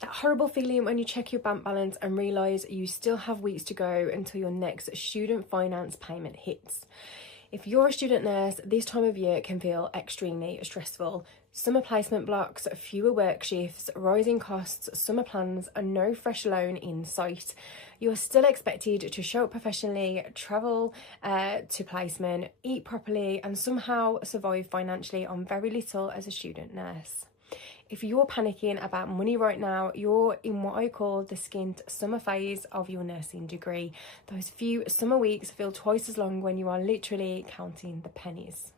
That horrible feeling when you check your bank balance and realise you still have weeks to go until your next student finance payment hits. If you're a student nurse, this time of year can feel extremely stressful. Summer placement blocks, fewer work shifts, rising costs, summer plans, and no fresh loan in sight. You're still expected to show up professionally, travel to placement, eat properly, and somehow survive financially on very little as a student nurse. If you're panicking about money right now, you're in what I call the skint summer phase of your nursing degree. Those few summer weeks feel twice as long when you are literally counting the pennies.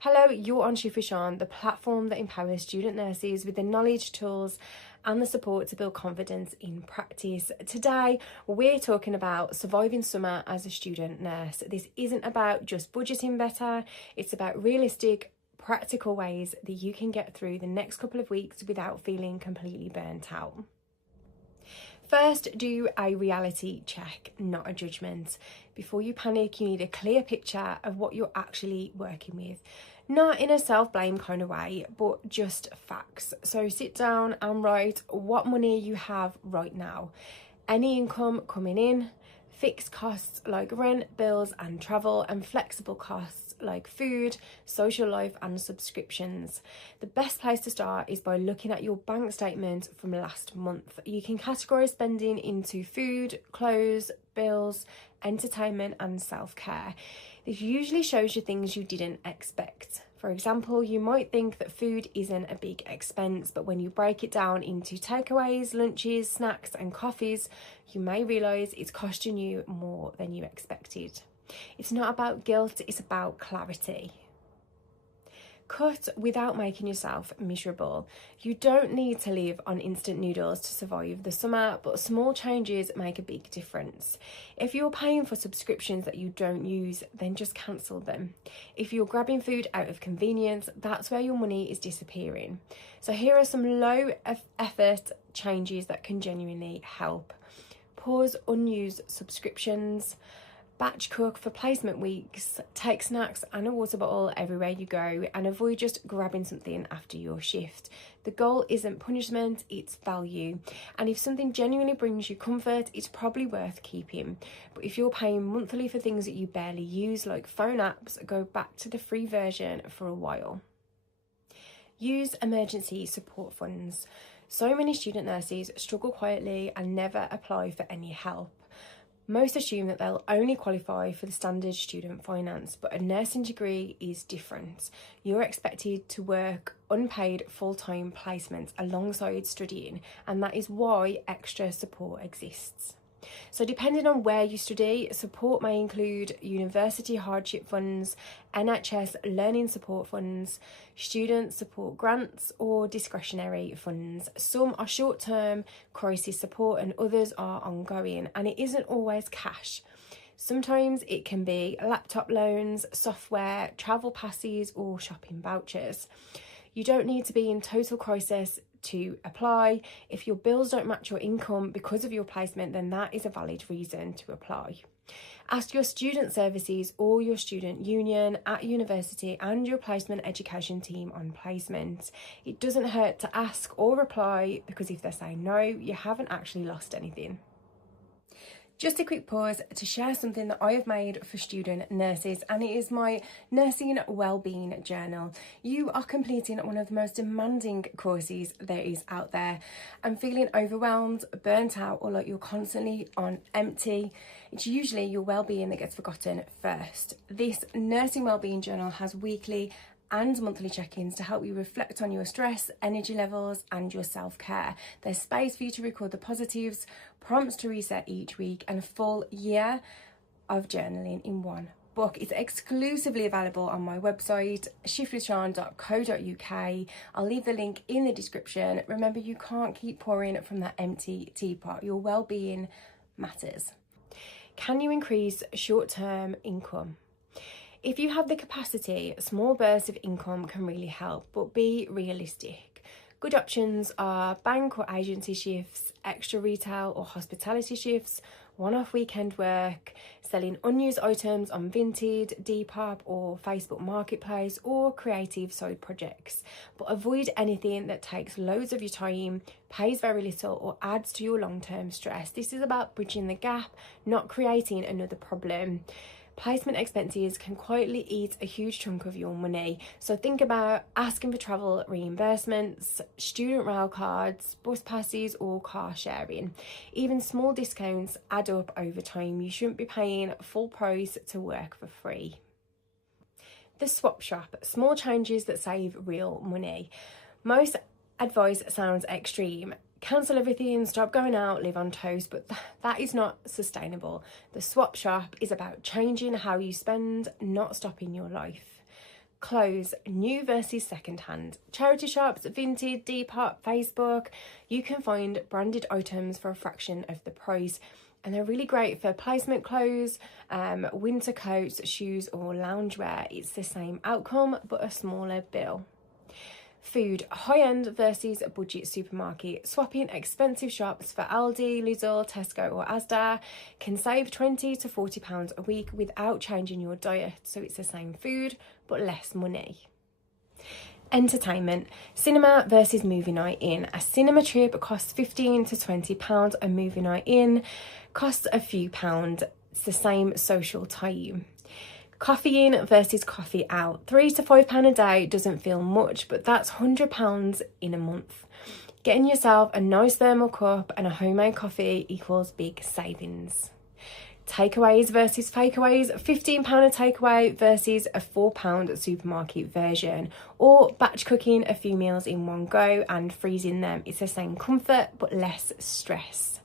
Hello, you're on Shift with Sean, the platform that empowers student nurses with the knowledge, tools, and the support to build confidence in practice. Today, we're talking about surviving summer as a student nurse. This isn't about just budgeting better, it's about realistic, practical ways that you can get through the next couple of weeks without feeling completely burnt out. First, do a reality check, not a judgment. Before you panic, you need a clear picture of what you're actually working with. Not in a self-blame kind of way, but just facts. So sit down and write what money you have right now. Any income coming in, fixed costs like rent, bills and travel, and flexible costs like food, social life and subscriptions. The best place to start is by looking at your bank statement from last month. You can categorise spending into food, clothes, bills, entertainment and self-care. This usually shows you things you didn't expect. For example, you might think that food isn't a big expense, but when you break it down into takeaways, lunches, snacks and coffees, you may realise it's costing you more than you expected. It's not about guilt, it's about clarity. Cut without making yourself miserable. You don't need to live on instant noodles to survive the summer, but small changes make a big difference. If you're paying for subscriptions that you don't use, then just cancel them. If you're grabbing food out of convenience, that's where your money is disappearing. So here are some low effort changes that can genuinely help. Pause unused subscriptions. Batch cook for placement weeks, take snacks and a water bottle everywhere you go, and avoid just grabbing something after your shift. The goal isn't punishment, it's value. And if something genuinely brings you comfort, it's probably worth keeping. But if you're paying monthly for things that you barely use, like phone apps, go back to the free version for a while. Use emergency support funds. So many student nurses struggle quietly and never apply for any help. Most assume that they'll only qualify for the standard student finance, but a nursing degree is different. You're expected to work unpaid full-time placements alongside studying, and that is why extra support exists. So depending on where you study, support may include university hardship funds, NHS learning support funds, student support grants or discretionary funds. Some are short-term crisis support and others are ongoing, and it isn't always cash. Sometimes it can be laptop loans, software, travel passes or shopping vouchers. You don't need to be in total crisis to apply. If your bills don't match your income because of your placement, then that is a valid reason to apply. Ask your student services or your student union at university and your placement education team on placement. It doesn't hurt to ask or reply, because if they say no, you haven't actually lost anything. Just a quick pause to share something that I have made for student nurses, and it is my nursing wellbeing journal. You are completing one of the most demanding courses there is out there, and feeling overwhelmed, burnt out, or like you're constantly on empty. It's usually your wellbeing that gets forgotten first. This nursing wellbeing journal has weekly and monthly check-ins to help you reflect on your stress, energy levels and your self-care. There's space for you to record the positives, prompts to reset each week, and a full year of journaling in one book. It's exclusively available on my website, shiftwithshawn.co.uk. I'll leave the link in the description. Remember, you can't keep pouring from that empty teapot. Your well-being matters. Can you increase short-term income? If you have the capacity, small bursts of income can really help, but be realistic. Good options are bank or agency shifts, extra retail or hospitality shifts, one-off weekend work, selling unused items on Vinted, Depop or Facebook Marketplace, or creative side projects. But avoid anything that takes loads of your time, pays very little or adds to your long-term stress. This is about bridging the gap, not creating another problem. Placement expenses can quietly eat a huge chunk of your money. So think about asking for travel reimbursements, student rail cards, bus passes or car sharing. Even small discounts add up over time. You shouldn't be paying full price to work for free. The swap shop, small changes that save real money. Most advice sounds extreme. Cancel everything, stop going out, live on toast, but that is not sustainable. The swap shop is about changing how you spend, not stopping your life. Clothes, new versus second-hand. Charity shops, Vinted, Depop, Facebook, you can find branded items for a fraction of the price, and they're really great for placement clothes, winter coats, shoes or loungewear. It's the same outcome but a smaller bill. Food, high-end versus budget supermarket. Swapping expensive shops for Aldi, Lidl, Tesco or Asda can save £20 to £40 a week without changing your diet. So it's the same food but less money. Entertainment, cinema versus movie night in. A cinema trip costs £15 to £20. A movie night in costs a few pounds. It's the same social time. Coffee in versus coffee out. £3 to £5 a day doesn't feel much, but that's £100 in a month. Getting yourself a nice thermal cup and a homemade coffee equals big savings. Takeaways versus fakeaways. £15 a takeaway versus a £4 supermarket version. Or batch cooking a few meals in one go and freezing them. It's the same comfort but less stress.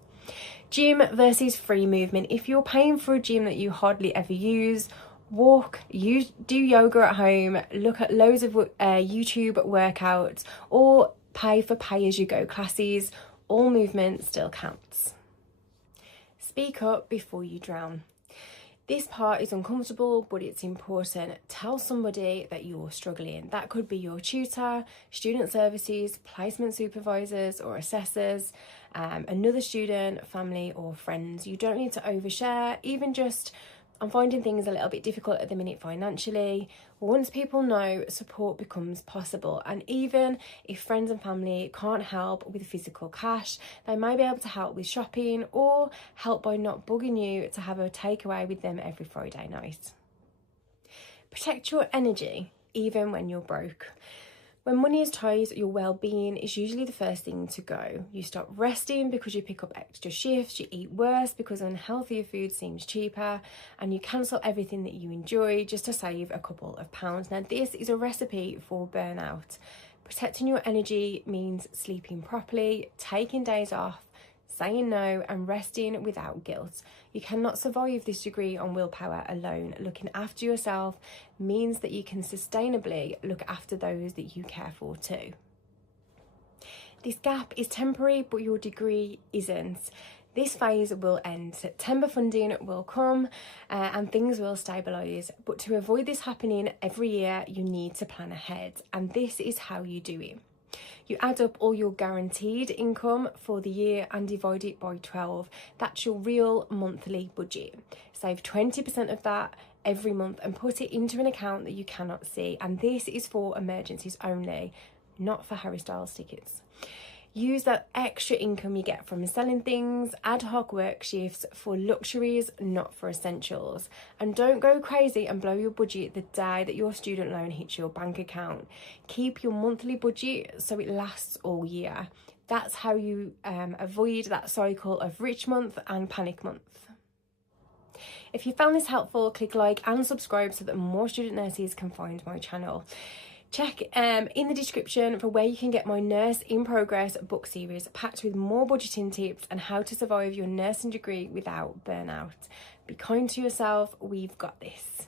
Gym versus free movement. If you're paying for a gym that you hardly ever use, walk, do yoga at home, look at loads of YouTube workouts, or pay for pay-as-you-go classes. All movement still counts. Speak up before you drown. This part is uncomfortable, but it's important. Tell somebody that you're struggling. That could be your tutor, student services, placement supervisors or assessors, another student, family or friends. You don't need to overshare, even just I'm finding things a little bit difficult at the minute financially. Once people know, support becomes possible, and even if friends and family can't help with physical cash, they may be able to help with shopping or help by not bugging you to have a takeaway with them every Friday night. Protect your energy even when you're broke. When money is tight, your well-being is usually the first thing to go. You stop resting because you pick up extra shifts, you eat worse because unhealthier food seems cheaper, and you cancel everything that you enjoy just to save a couple of pounds. Now, this is a recipe for burnout. Protecting your energy means sleeping properly, taking days off, saying no and resting without guilt. You cannot survive this degree on willpower alone. Looking after yourself means that you can sustainably look after those that you care for too. This gap is temporary, but your degree isn't. This phase will end. September funding will come and things will stabilise. But to avoid this happening every year, you need to plan ahead. And this is how you do it. You add up all your guaranteed income for the year and divide it by 12. That's your real monthly budget. Save 20% of that every month and put it into an account that you cannot see. And this is for emergencies only, not for Harry Styles tickets. Use that extra income you get from selling things, ad hoc work shifts for luxuries, not for essentials. And don't go crazy and blow your budget the day that your student loan hits your bank account. Keep your monthly budget so it lasts all year. That's how you avoid that cycle of rich month and panic month. If you found this helpful, click like and subscribe so that more student nurses can find my channel. Check in the description for where you can get my Nurse in Progress book series packed with more budgeting tips and how to survive your nursing degree without burnout. Be kind to yourself, we've got this.